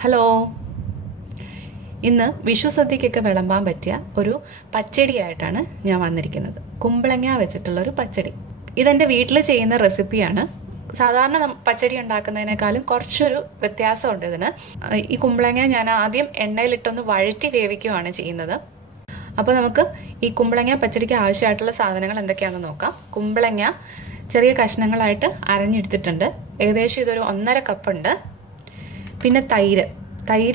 Hello, ഇന്ന് വിഷു സദ്യക്കൊക്കെ വിളമ്പാൻ പറ്റിയ ഒരു പച്ചടിയായിട്ടാണ് ഞാൻ വന്നിരിക്കുന്നത്. കുമ്പളങ്ങ വെച്ചിട്ടുള്ള ഒരു പച്ചടി. ഇതെൻ്റെ വീട്ടിൽ ചെയ്യുന്ന റെസിപ്പിയാണ്. സാധാരണ പച്ചടി ഉണ്ടാക്കുന്നതിനേക്കാളും കുറച്ചൊരു വ്യത്യാസമുണ്ട് ഇതിന്. ഈ കുമ്പളങ്ങ ഞാൻ ആദ്യം എണ്ണയിലിട്ടൊന്ന് വഴറ്റി വേവിക്കുകയാണ് ചെയ്യുന്നത്. അപ്പോൾ നമുക്ക് ഈ കുമ്പളങ്ങ പച്ചടിക്ക് ആവശ്യമായിട്ടുള്ള സാധനങ്ങൾ എന്തൊക്കെയാണെന്ന് നോക്കാം. കുമ്പളങ്ങ ചെറിയ കഷ്ണങ്ങളായിട്ട് അരഞ്ഞെടുത്തിട്ടുണ്ട്. ഏകദേശം ഇതൊരു 1.5 കപ്പുണ്ട്. പിന്നെ തൈര്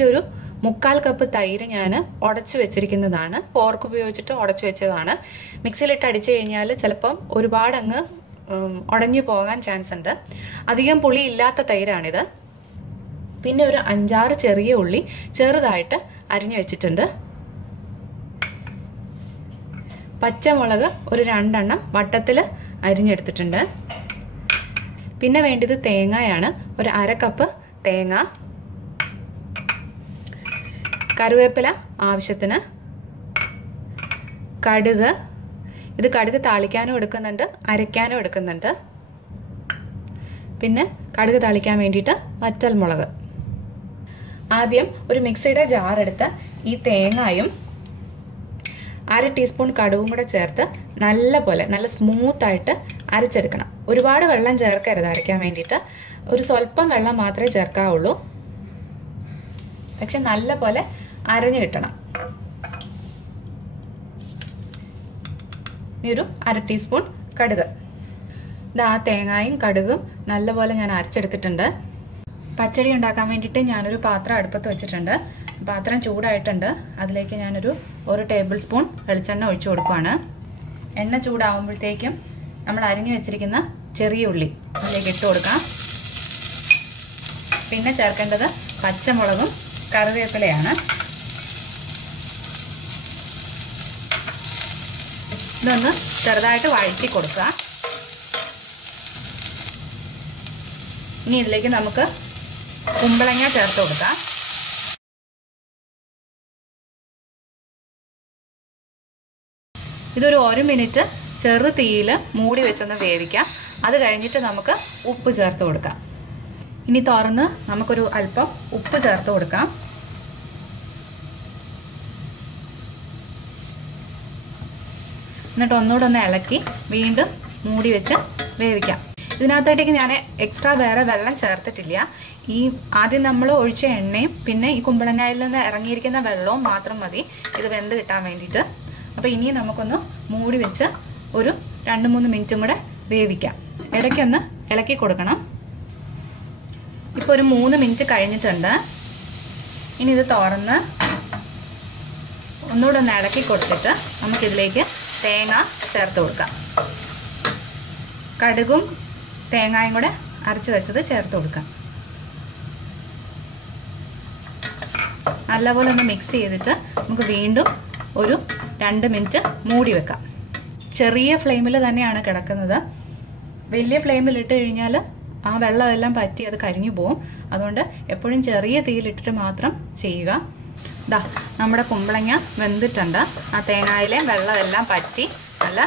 ഒരു 3/4 കപ്പ് തൈര് ഞാൻ ഉടച്ചു വെച്ചിരിക്കുന്നതാണ്. ഫോർക്ക് ഉപയോഗിച്ചിട്ട് ഉടച്ചു വെച്ചതാണ്. മിക്സിയിലിട്ട് അടിച്ചു കഴിഞ്ഞാൽ ചിലപ്പം ഒരുപാട് അങ്ങ് ഉടഞ്ഞു പോകാൻ ചാൻസ് ഉണ്ട്. അധികം പുളി ഇല്ലാത്ത തൈരാണിത്. പിന്നെ ഒരു 5-6 ചെറിയ ഉള്ളി ചെറുതായിട്ട് അരിഞ്ഞു വെച്ചിട്ടുണ്ട്. പച്ചമുളക് ഒരു 2 എണ്ണം വട്ടത്തിൽ അരിഞ്ഞെടുത്തിട്ടുണ്ട്. പിന്നെ വേണ്ടത് തേങ്ങയാണ്. ഒരു 1/2 കപ്പ് തേങ്ങ, കറിവേപ്പില ആവശ്യത്തിന്, കടുക്. ഇത് കടുക് താളിക്കാനും എടുക്കുന്നുണ്ട്, അരയ്ക്കാനും എടുക്കുന്നുണ്ട്. പിന്നെ കടുക് താളിക്കാൻ വേണ്ടിയിട്ട് വറ്റൽമുളക്. ആദ്യം ഒരു മിക്സിയുടെ ജാർ എടുത്ത് ഈ തേങ്ങയും 1/2 ടീസ്പൂൺ കടുകും കൂടെ ചേർത്ത് നല്ല സ്മൂത്തായിട്ട് അരച്ചെടുക്കണം. ഒരുപാട് വെള്ളം ചേർക്കരുത് അരയ്ക്കാൻ വേണ്ടിയിട്ട്. ഒരു സ്വല്പം വെള്ളം മാത്രമേ ചേർക്കാവുള്ളൂ. പക്ഷെ നല്ല പോലെ അരഞ്ഞു കിട്ടണം. ഇനി ഒരു 1/2 ടീസ്പൂൺ കടുക്. ഇത് ആ തേങ്ങയും കടുകും നല്ലപോലെ ഞാൻ അരച്ചെടുത്തിട്ടുണ്ട്. പച്ചടി ഉണ്ടാക്കാൻ വേണ്ടിയിട്ട് ഞാനൊരു പാത്രം അടുപ്പത്ത് വെച്ചിട്ടുണ്ട്. പാത്രം ചൂടായിട്ടുണ്ട്. അതിലേക്ക് ഞാനൊരു 1 ടേബിൾ സ്പൂൺ വെളിച്ചെണ്ണ ഒഴിച്ചു കൊടുക്കുകയാണ്. എണ്ണ ചൂടാവുമ്പോഴത്തേക്കും നമ്മൾ അരിഞ്ഞു വെച്ചിരിക്കുന്ന ചെറിയ ഉള്ളി അതിലേക്ക് ഇട്ട് കൊടുക്കാം. പിന്നെ ചേർക്കേണ്ടത് പച്ചമുളകും കറിവേപ്പിലയാണ്. ഇതൊന്ന് ചെറുതായിട്ട് വഴറ്റി കൊടുക്കുക. ഇനി ഇതിലേക്ക് നമുക്ക് കുമ്പളങ്ങ ചേർത്ത് കൊടുക്കാം. ഇതൊരു 1 മിനിറ്റ് ചെറു തീയിൽ മൂടി വെച്ചൊന്ന് വേവിക്കാം. അത് കഴിഞ്ഞിട്ട് നമുക്ക് ഉപ്പ് ചേർത്ത് കൊടുക്കാം. ഇനി തുറന്ന് നമുക്കൊരു അല്പം ഉപ്പ് ചേർത്ത് കൊടുക്കാം. എന്നിട്ട് ഒന്നുകൂടെ ഒന്ന് ഇളക്കി വീണ്ടും മൂടി വെച്ച് വേവിക്കാം. ഇതിനകത്തോട്ടേക്ക് ഞാൻ എക്സ്ട്രാ വേറെ വെള്ളം ചേർത്തിട്ടില്ല. ഈ ആദ്യം നമ്മൾ ഒഴിച്ച എണ്ണയും പിന്നെ ഈ കുമ്പളങ്ങയിൽ നിന്ന് ഇറങ്ങിയിരിക്കുന്ന വെള്ളവും മാത്രം മതി ഇത് വെന്ത് കിട്ടാൻ വേണ്ടിയിട്ട്. അപ്പോൾ ഇനി നമുക്കൊന്ന് മൂടി വെച്ച് ഒരു 2-3 മിനിറ്റും കൂടെ വേവിക്കാം. ഇടയ്ക്കൊന്ന് ഇളക്കി കൊടുക്കണം. ഇപ്പോൾ ഒരു 3 മിനിറ്റ് കഴിഞ്ഞിട്ടുണ്ട്. ഇനി ഇത് തുറന്ന് ഒന്നുകൂടെ ഒന്ന് ഇളക്കി കൊടുത്തിട്ട് നമുക്കിതിലേക്ക് തേങ്ങ ചേർത്ത് കൊടുക്കാം. കടുകും തേങ്ങയും കൂടെ അരച്ച് വെച്ചത് ചേർത്ത് കൊടുക്കാം. നല്ലപോലെ ഒന്ന് മിക്സ് ചെയ്തിട്ട് നമുക്ക് വീണ്ടും ഒരു 2 മിനിറ്റ് മൂടി വെക്കാം. ചെറിയ ഫ്ലെയിമിൽ തന്നെയാണ് കിടക്കുന്നത്. വലിയ ഫ്ലെയിമിൽ ഇട്ട് കഴിഞ്ഞാൽ ആ വെള്ളമെല്ലാം പറ്റി അത് കരിഞ്ഞു പോവും. അതുകൊണ്ട് എപ്പോഴും ചെറിയ തീയിലിട്ടിട്ട് മാത്രം ചെയ്യുക. ദാ നമ്മുടെ കുമ്പളങ്ങ വെന്തിട്ടുണ്ട്. ആ തേങ്ങയിലെ വെള്ളമെല്ലാം പറ്റി നല്ല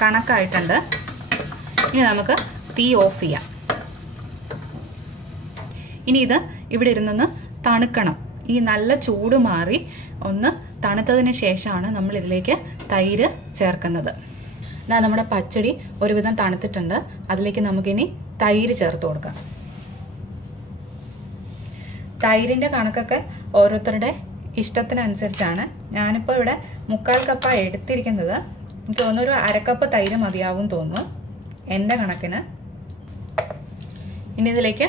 കണക്കായിട്ടുണ്ട്. ഇനി നമുക്ക് തീ ഓഫ് ചെയ്യാം. ഇനി ഇത് ഇവിടെ ഇരുന്നൊന്ന് തണുക്കണം. ഈ നല്ല ചൂട് മാറി ഒന്ന് തണുത്തതിന് ശേഷമാണ് നമ്മൾ ഇതിലേക്ക് തൈര് ചേർക്കുന്നത്. നമ്മുടെ പച്ചടി ഒരുവിധം തണുത്തിട്ടുണ്ട്. അതിലേക്ക് നമുക്കിനി തൈര് ചേർത്ത് കൊടുക്കാം. തൈരിന്റെ കണക്കൊക്കെ ഓരോരുത്തരുടെ ഇഷ്ടത്തിനനുസരിച്ചാണ്. ഞാനിപ്പോൾ ഇവിടെ 3/4 കപ്പാണ് എടുത്തിരിക്കുന്നത്. എനിക്ക് തോന്നുന്നു ഒരു 1/2 കപ്പ് തൈര് മതിയാവും തോന്നുന്നു എൻ്റെ കണക്കിന്. ഇനി ഇതിലേക്ക്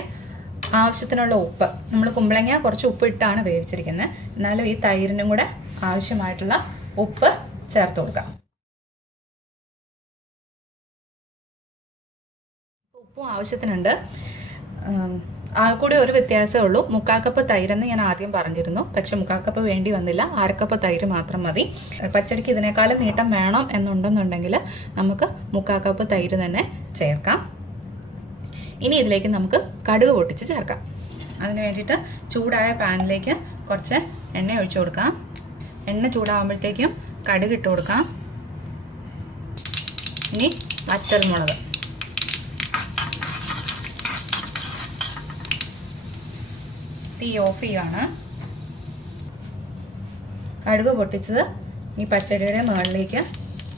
ആവശ്യത്തിനുള്ള ഉപ്പ്. നമ്മൾ കുമ്പളങ്ങ കുറച്ച് ഉപ്പ് ഇട്ടാണ് വേവിച്ചിരിക്കുന്നത്. എന്നാലും ഈ തൈരിനും കൂടെ ആവശ്യമായിട്ടുള്ള ഉപ്പ് ചേർത്ത് കൊടുക്കാം. ഉപ്പും ആവശ്യത്തിനുണ്ട്. കൂടി ഒരു വ്യത്യാസമേ ഉള്ളൂ. 3/4 കപ്പ് തൈരെന്ന് ഞാൻ ആദ്യം പറഞ്ഞിരുന്നു. പക്ഷെ 3/4 കപ്പ് വേണ്ടി വന്നില്ല. 1/2 കപ്പ് തൈര് മാത്രം മതി. പച്ചടിക്ക് ഇതിനേക്കാളും നീട്ടം വേണം എന്നുണ്ടെന്നുണ്ടെങ്കിൽ നമുക്ക് 3/4 കപ്പ് തൈര് തന്നെ ചേർക്കാം. ഇനി ഇതിലേക്ക് നമുക്ക് കടുക് പൊട്ടിച്ച് ചേർക്കാം. അതിന് വേണ്ടിയിട്ട് ചൂടായ പാനിലേക്ക് കുറച്ച് എണ്ണ ഒഴിച്ചു കൊടുക്കാം. എണ്ണ ചൂടാകുമ്പോഴത്തേക്കും കടുക് ഇട്ട് കൊടുക്കാം. ഇനി വറ്റൽമുളക്, തീ ഓഫ് ചെയ്യുകയാണ്. കടുക് പൊട്ടിച്ചത് ഈ പച്ചടിയുടെ മുകളിലേക്ക്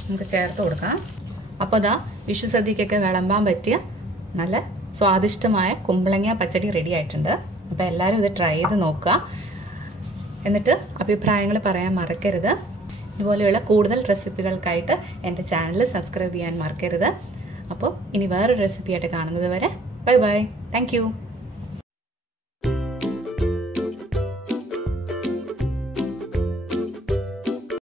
നമുക്ക് ചേർത്ത് കൊടുക്കാം. അപ്പോൾ ദാ വിഷു സദ്യക്കൊക്കെ വിളമ്പാൻ പറ്റിയ നല്ല സ്വാദിഷ്ടമായ കുമ്പളങ്ങ പച്ചടി റെഡി ആയിട്ടുണ്ട്. അപ്പോൾ എല്ലാവരും ഇത് ട്രൈ ചെയ്ത് നോക്കുക. എന്നിട്ട് അഭിപ്രായങ്ങൾ പറയാൻ മറക്കരുത്. ഇതുപോലെയുള്ള കൂടുതൽ റെസിപ്പികൾക്കായിട്ട് എൻ്റെ ചാനൽ സബ്സ്ക്രൈബ് ചെയ്യാൻ മറക്കരുത്. അപ്പോൾ ഇനി വേറൊരു റെസിപ്പിയായിട്ട് കാണുന്നത് വരെ ബൈ ബൈ. Thank you.